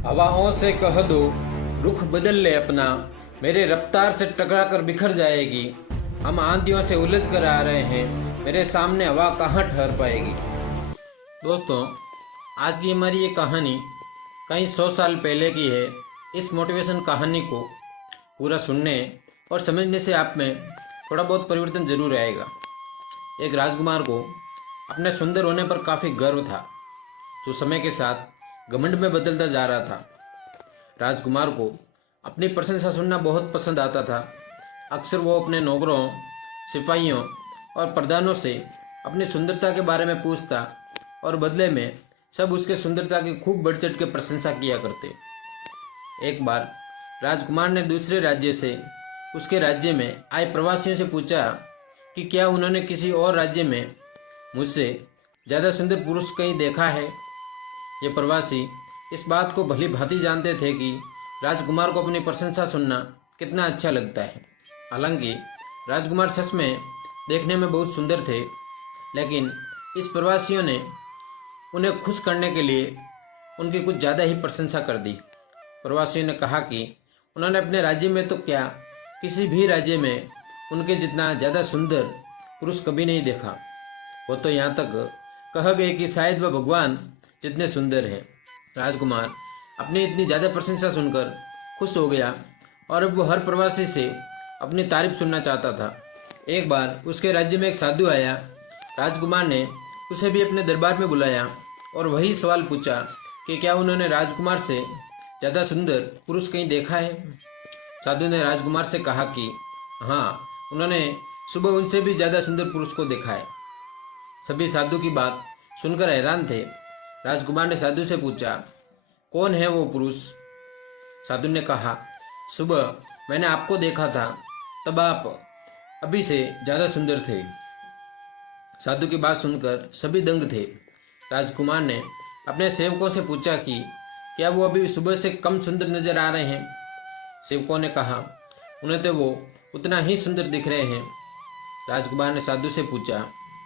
हवाओं से कह दो रुख बदल ले अपना, मेरे रफ्तार से टकरा कर बिखर जाएगी। हम आंधियों से उलझ कर आ रहे हैं, मेरे सामने हवा कहाँ ठहर पाएगी। दोस्तों, आज की हमारी ये कहानी कई 100 साल पहले की है। इस मोटिवेशन कहानी को पूरा सुनने और समझने से आप में थोड़ा बहुत परिवर्तन जरूर आएगा। एक राजकुमार को अपने सुंदर होने पर काफ़ी गर्व था, जो समय के साथ घमंड में बदलता जा रहा था। राजकुमार को अपनी प्रशंसा सुनना बहुत पसंद आता था। अक्सर वो अपने नौकरों, सिपाहियों और प्रधानों से अपनी सुंदरता के बारे में पूछता और बदले में सब उसके सुंदरता की खूब बढ़ चढ़ के प्रशंसा किया करते। एक बार राजकुमार ने दूसरे राज्य से उसके राज्य में आए प्रवासियों से पूछा कि क्या उन्होंने किसी और राज्य में मुझसे ज़्यादा सुंदर पुरुष कहीं देखा है। ये प्रवासी इस बात को भली भांति जानते थे कि राजकुमार को अपनी प्रशंसा सुनना कितना अच्छा लगता है। हालांकि राजकुमार सच में देखने में बहुत सुंदर थे, लेकिन इस प्रवासियों ने उन्हें खुश करने के लिए उनकी कुछ ज़्यादा ही प्रशंसा कर दी। प्रवासियों ने कहा कि उन्होंने अपने राज्य में तो क्या, किसी भी राज्य में उनके जितना ज़्यादा सुंदर पुरुष कभी नहीं देखा। वो तो यहाँ तक कह गए कि शायद वह भगवान जितने सुंदर हैं। राजकुमार अपनी इतनी ज़्यादा प्रशंसा सुनकर खुश हो गया और अब वो हर प्रवासी से अपनी तारीफ सुनना चाहता था। एक बार उसके राज्य में एक साधु आया। राजकुमार ने उसे भी अपने दरबार में बुलाया और वही सवाल पूछा कि क्या उन्होंने राजकुमार से ज़्यादा सुंदर पुरुष कहीं देखा है। साधु ने राजकुमार से कहा कि हाँ, उन्होंने सुबह उनसे भी ज़्यादा सुंदर पुरुष को देखा है। सभी साधु की बात सुनकर हैरान थे। राजकुमार ने साधु से पूछा, कौन है वो पुरुष। साधु ने कहा, सुबह मैंने आपको देखा था, तब आप अभी से ज़्यादा सुंदर थे। साधु की बात सुनकर सभी दंग थे। राजकुमार ने अपने सेवकों से पूछा कि क्या वो अभी सुबह से कम सुंदर नजर आ रहे हैं। सेवकों ने कहा, उन्हें तो वो उतना ही सुंदर दिख रहे हैं। राजकुमार ने साधु से पूछा,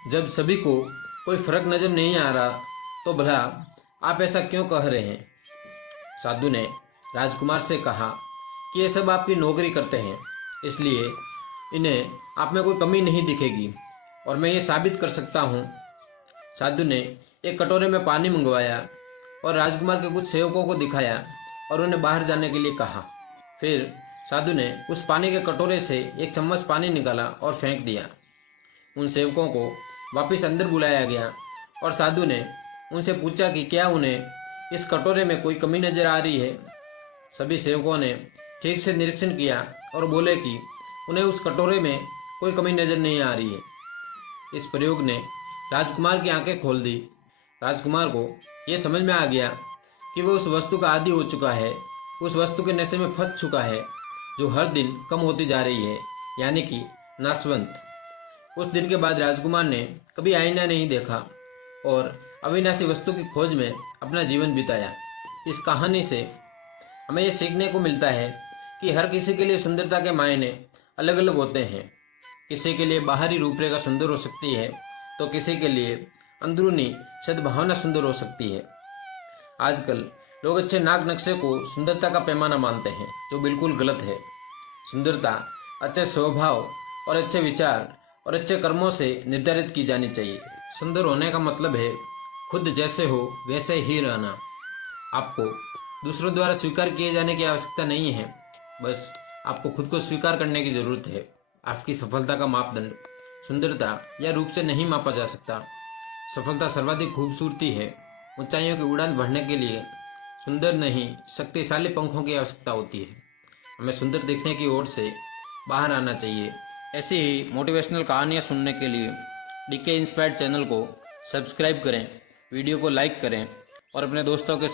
जब सभी को कोई फर्क नजर नहीं आ रहा तो भला आप ऐसा क्यों कह रहे हैं। साधु ने राजकुमार से कहा कि ये सब आपकी नौकरी करते हैं, इसलिए इन्हें आप में कोई कमी नहीं दिखेगी और मैं ये साबित कर सकता हूँ। साधु ने एक कटोरे में पानी मंगवाया और राजकुमार के कुछ सेवकों को दिखाया और उन्हें बाहर जाने के लिए कहा। फिर साधु ने उस पानी के कटोरे से एक चम्मच पानी निकाला और फेंक दिया। उन सेवकों को वापस अंदर बुलाया गया और साधु ने उनसे पूछा कि क्या उन्हें इस कटोरे में कोई कमी नजर आ रही है। सभी सेवकों ने ठीक से निरीक्षण किया और बोले कि उन्हें उस कटोरे में कोई कमी नजर नहीं आ रही है। इस प्रयोग ने राजकुमार की आंखें खोल दी। राजकुमार को यह समझ में आ गया कि वह उस वस्तु का आदी हो चुका है, उस वस्तु के नशे में फंस चुका है जो हर दिन कम होती जा रही है, यानी कि नाशवंत। उस दिन के बाद राजकुमार ने कभी आईना नहीं देखा और अविनाशी वस्तु की खोज में अपना जीवन बिताया। इस कहानी से हमें ये सीखने को मिलता है कि हर किसी के लिए सुंदरता के मायने अलग अलग होते हैं। किसी के लिए बाहरी रूपरेखा सुंदर हो सकती है तो किसी के लिए अंदरूनी सद्भावना सुंदर हो सकती है। आजकल लोग अच्छे नाक नक्शे को सुंदरता का पैमाना मानते हैं, जो बिल्कुल गलत है। सुंदरता अच्छे स्वभाव और अच्छे विचार और अच्छे कर्मों से निर्धारित की जानी चाहिए। सुंदर होने का मतलब है खुद जैसे हो वैसे ही रहना। आपको दूसरों द्वारा स्वीकार किए जाने की आवश्यकता नहीं है, बस आपको खुद को स्वीकार करने की जरूरत है। आपकी सफलता का मापदंड सुंदरता या रूप से नहीं मापा जा सकता। सफलता सर्वाधिक खूबसूरती है। ऊंचाइयों की उड़ान भरने के लिए सुंदर नहीं, शक्तिशाली पंखों की आवश्यकता होती है। हमें सुंदर दिखने की ओर से बाहर आना चाहिए। ऐसी ही मोटिवेशनल कहानियाँ सुनने के लिए डीके इंस्पायर्ड चैनल को सब्सक्राइब करें, वीडियो को लाइक करें और अपने दोस्तों के साथ